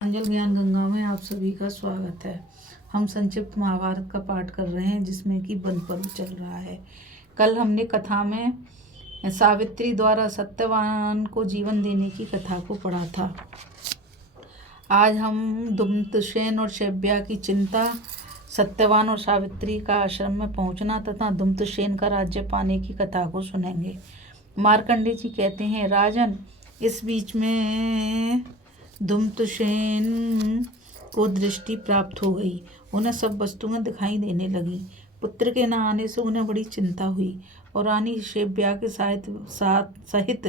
अंजल ज्ञान गंगा में आप सभी का स्वागत है। हम संक्षिप्त महाभारत का पाठ कर रहे हैं जिसमें कि वन पर्व चल रहा है। कल हमने कथा में सावित्री द्वारा सत्यवान को जीवन देने की कथा को पढ़ा था। आज हम दुम्तसेन और शैब्या की चिंता, सत्यवान और सावित्री का आश्रम में पहुंचना तथा दुम्तसेन का राज्य पाने की कथा को सुनेंगे। मार्कंडे जी कहते हैं, राजन, इस बीच में दुम्तसेन को दृष्टि प्राप्त हो गई। उन्हें सब वस्तुएं दिखाई देने लगी। पुत्र के न आने से उन्हें बड़ी चिंता हुई और रानी शैब्या के सहित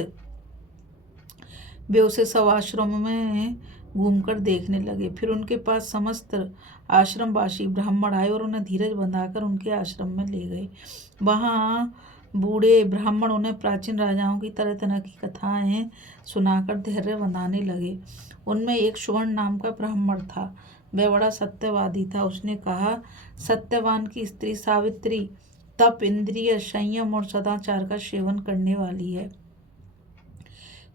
वे उसे सब आश्रम में घूमकर देखने लगे। फिर उनके पास समस्त आश्रमवासी ब्राह्मण आए और उन्हें धीरज बंधाकर उनके आश्रम में ले गए। वहाँ बूढ़े ब्राह्मण उन्हें प्राचीन राजाओं की तरह तरह की कथाएं सुनाकर धैर्य बंधाने लगे। उनमें एक सुवर्ण नाम का ब्राह्मण था। वह बड़ा सत्यवादी था। उसने कहा, सत्यवान की स्त्री सावित्री तप, इंद्रिय संयम और सदाचार का सेवन करने वाली है,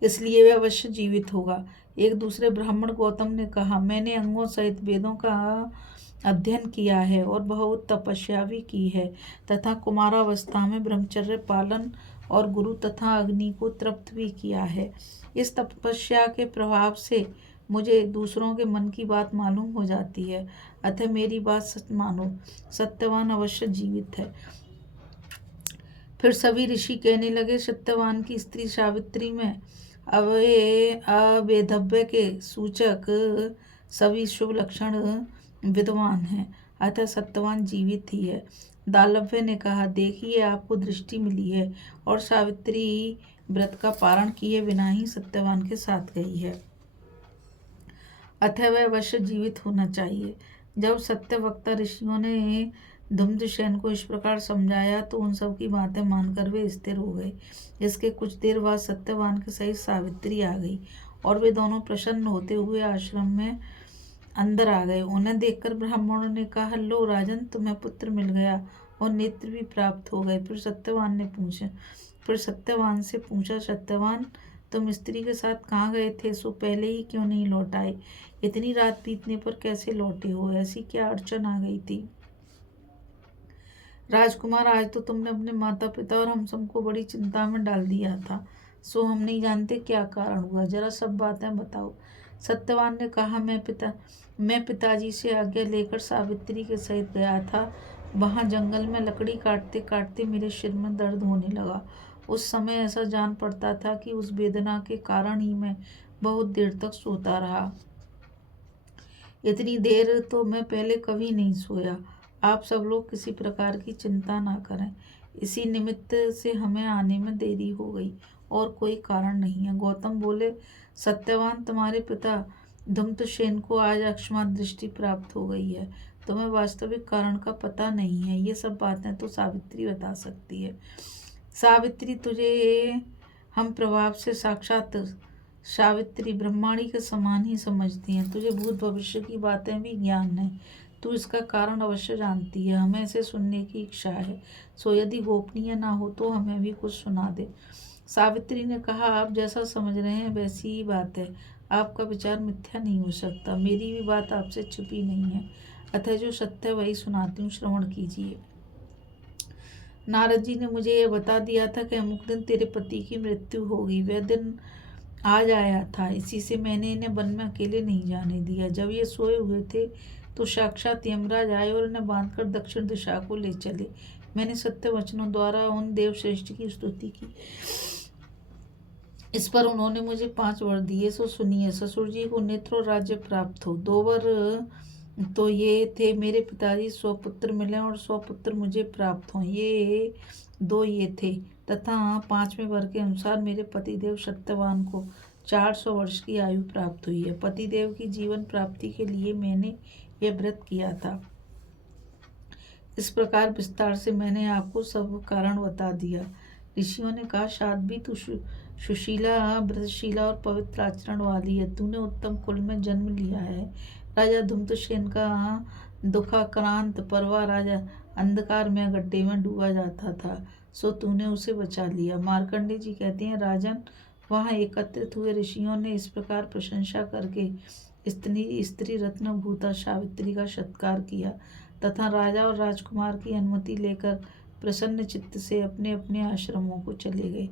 इसलिए वह अवश्य जीवित होगा। एक दूसरे ब्राह्मण गौतम ने कहा, मैंने अंगों सहित वेदों का अध्ययन किया है और बहुत तपस्या भी की है तथा कुमारावस्था में ब्रह्मचर्य पालन और गुरु तथा अग्नि को तृप्त भी किया है। इस तपस्या के प्रभाव से मुझे दूसरों के मन की बात मालूम हो जाती है, अतः मेरी बात सच मानो, सत्यवान अवश्य जीवित है। फिर सभी ऋषि कहने लगे, सत्यवान की स्त्री सावित्री में अवैधव्य के सूचक सभी शुभ लक्षण विद्यमान हैं, अतः सत्यवान जीवित ही है। दालव्य ने कहा, देखिए, आपको दृष्टि मिली है और सावित्री व्रत का पारण किए बिना ही सत्यवान के साथ गई है, अतः वह अवश्य जीवित होना चाहिए। जब सत्यवक्ता ऋषियों ने धूम्रसेन को इस प्रकार समझाया तो उन सब की बातें मानकर वे स्थिर हो गए। इसके कुछ देर बाद सत्यवान के सहित सावित्री आ गई और वे दोनों प्रसन्न होते हुए आश्रम में अंदर आ गए। उन्हें देखकर ब्राह्मणों ने कहा, लो राजन, तुम्हें पुत्र मिल गया और नेत्र भी प्राप्त हो गए। फिर सत्यवान से पूछा, सत्यवान, तुम स्त्री के साथ कहाँ गए थे? सो पहले ही क्यों नहीं लौट आए? इतनी रात बीतने पर कैसे लौटे हो? ऐसी क्या अड़चन आ गई थी? राजकुमार, आज तो तुमने अपने माता पिता और हम सबको बड़ी चिंता में डाल दिया था, सो हम नहीं जानते क्या कारण हुआ, जरा सब बातें बताओ। सत्यवान ने कहा, मैं पिताजी से आज्ञा लेकर सावित्री के सहित गया था। वहाँ जंगल में लकड़ी काटते काटते मेरे सिर में दर्द होने लगा। उस समय ऐसा जान पड़ता था कि उस वेदना के कारण ही मैं बहुत देर तक सोता रहा। इतनी देर तो मैं पहले कभी नहीं सोया। आप सब लोग किसी प्रकार की चिंता ना करें, इसी निमित्त से हमें आने में देरी हो गई और कोई कारण नहीं है। गौतम बोले, सत्यवान, तुम्हारे पिता धूम्रसेन को आज अकस्मात दृष्टि प्राप्त हो गई है। तुम्हें वास्तविक कारण का पता नहीं है। ये सब बातें तो सावित्री बता सकती है। सावित्री, तुझे हम प्रभाव से साक्षात सावित्री ब्रह्माणी के समान ही समझती हैं। तुझे भूत भविष्य की बातें भी ज्ञान है। तू इसका कारण अवश्य जानती है। हमें इसे सुनने की इच्छा है, सो यदि गोपनीय ना हो तो हमें भी कुछ सुना दे। सावित्री ने कहा, आप जैसा समझ रहे हैं वैसी ही बात है। आपका विचार मिथ्या नहीं हो सकता। मेरी भी बात आपसे छिपी नहीं है, अतः जो सत्य है वही सुनाती हूँ, श्रवण कीजिए। नारद जी ने मुझे यह बता दिया था कि अमुक दिन तेरे पति की मृत्यु होगी। वह दिन आज आया था, इसी से मैंने इन्हें वन में अकेले नहीं जाने दिया। जब ये सोए हुए थे तो साक्षात यमराज आए और इन्हें बांधकर दक्षिण दिशा को ले चले। मैंने सत्य वचनों द्वारा उन देवश्रेष्ठ की स्तुति की। इस पर उन्होंने मुझे 5 वर दिए, सो सुनिए। ससुर जी को नेत्र और राज्य प्राप्त हो। 2 वर तो ये थे, मेरे पिताजी स्वपुत्र मिले और स्वपुत्र मुझे प्राप्त हों, ये 2 ये थे। तथा 5वें वर के अनुसार मेरे पतिदेव सत्यवान को 400 वर्ष की आयु प्राप्त हुई है। पतिदेव की जीवन प्राप्ति के लिए मैंने यह व्रत किया था। इस प्रकार विस्तार से मैंने आपको सब कारण बता दिया। ऋषियों ने कहा, साध्वी, तू सुशीला, व्रतशीला और पवित्र आचरण वाली है। तूने उत्तम कुल में जन्म लिया है। राजा धूम्रसेन का दुखाक्रांत परवा राजा अंधकार में गड्ढे में डूबा जाता था, सो तूने उसे बचा लिया। मार्कंडे जी कहते हैं, राजन, वहाँ एकत्रित हुए ऋषियों ने इस प्रकार प्रशंसा करके स्त्री स्त्री रत्न भूता सावित्री का सत्कार किया तथा राजा और राजकुमार की अनुमति लेकर प्रसन्न चित्त से अपने अपने आश्रमों को चले गए।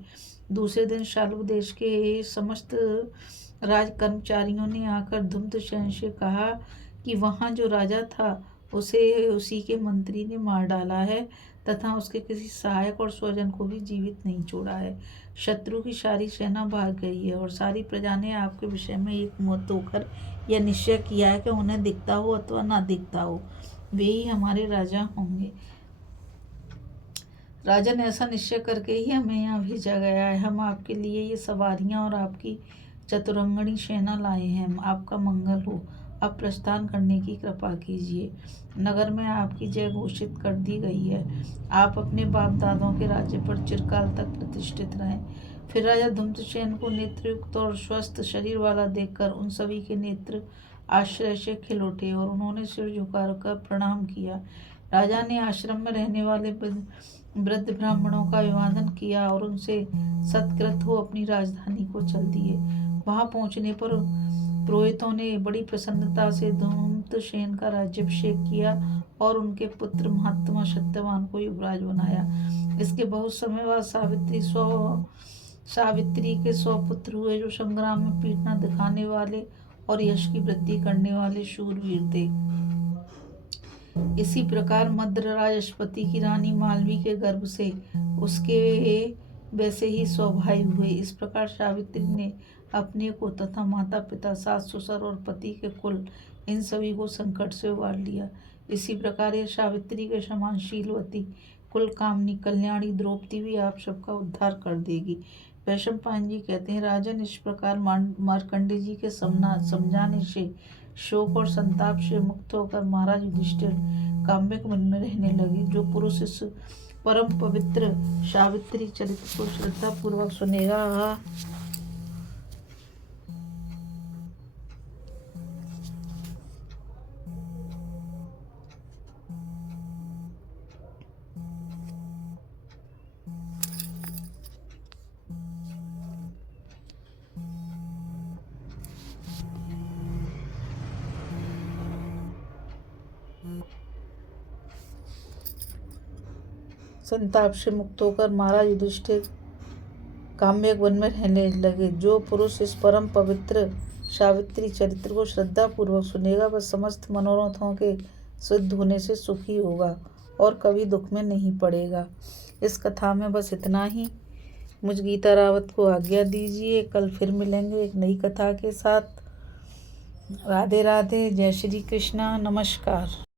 दूसरे दिन शाल्व देश के समस्त राज कर्मचारियों ने आकर धूम्रसेन से कहा कि वहाँ जो राजा था उसे उसी के मंत्री ने मार डाला है तथा उसके किसी सहायक और स्वजन को भी जीवित नहीं छोड़ा है। शत्रु की सारी सेना भाग गई है और सारी प्रजा ने आपके विषय में एकमत होकर यह निश्चय किया है कि उन्हें दिखता हो अथवा ना दिखता हो वे ही हमारे राजा होंगे। राजन, ऐसा निश्चय करके ही हमें यहाँ भेजा गया है। हम आपके लिए ये सवारियाँ और आपकी चतुरंगणी सेना लाए हैं। आपका मंगल हो। अब प्रस्थान करने की कृपा कीजिए। नगर में आपकी जय घोषित कर दी गई है। आप अपने बाप दादों के राज्य पर चिरकाल तक प्रतिष्ठित रहें। फिर राजा धूम्रसेन को नेत्रयुक्त और स्वस्थ शरीर वाला देखकर उन सभी के नेत्र आश्चर्य से खिल उठे और उन्होंने सिर झुकाकर प्रणाम किया। राजा ने आश्रम में रहने वाले वृद्ध ब्राह्मणों का अभिवादन किया और उनसे सत्कृत हो अपनी राजधानी को चल दिए। वहां पहुंचने पर पुरोहितों ने बड़ी प्रसन्नता से धूम्रसेन का राज्याभिषेक किया और उनके पुत्र महात्मा सत्यवान को युवराज बनाया। इसके बहुत समय बाद सावित्री के 100 पुत्र हुए जो संग्राम में पीठ न दिखाने वाले और यश की वृद्धि करने वाले शूरवीर थे। इसी प्रकार मद्र राजस्पति की रानी मालवी के गर्भ से उसके वैसे ही 100 भाई हुए। इस प्रकार सावित्री ने अपने को तथा माता पिता, सास ससुर और पति के कुल इन सभी को संकट से उबार लिया। इसी प्रकार ये सावित्री के समान शीलवती, कुल कामनी, कल्याणी द्रौपदी भी आप सबका उद्धार कर देगी। वैशंपायन जी कहते हैं, राजन, इस प्रकार मार्कंडे जी के समझाने से शोक और संताप से मुक्त होकर महाराज युधिष्ठिर काम्यक मन में रहने लगे। जो पुरुष इस परम पवित्र सावित्री चरित्र को श्रद्धा पूर्वक सुनेगा संताप से मुक्त होकर महाराज युधिष्ठिर काम्यक वन में रहने लगे। जो पुरुष इस परम पवित्र सावित्री चरित्र को श्रद्धा पूर्वक सुनेगा वह समस्त मनोरथों के सिद्ध होने से सुखी होगा और कभी दुख में नहीं पड़ेगा। इस कथा में बस इतना ही। मुझ गीता रावत को आज्ञा दीजिए। कल फिर मिलेंगे एक नई कथा के साथ। राधे राधे। जय श्री कृष्णा। नमस्कार।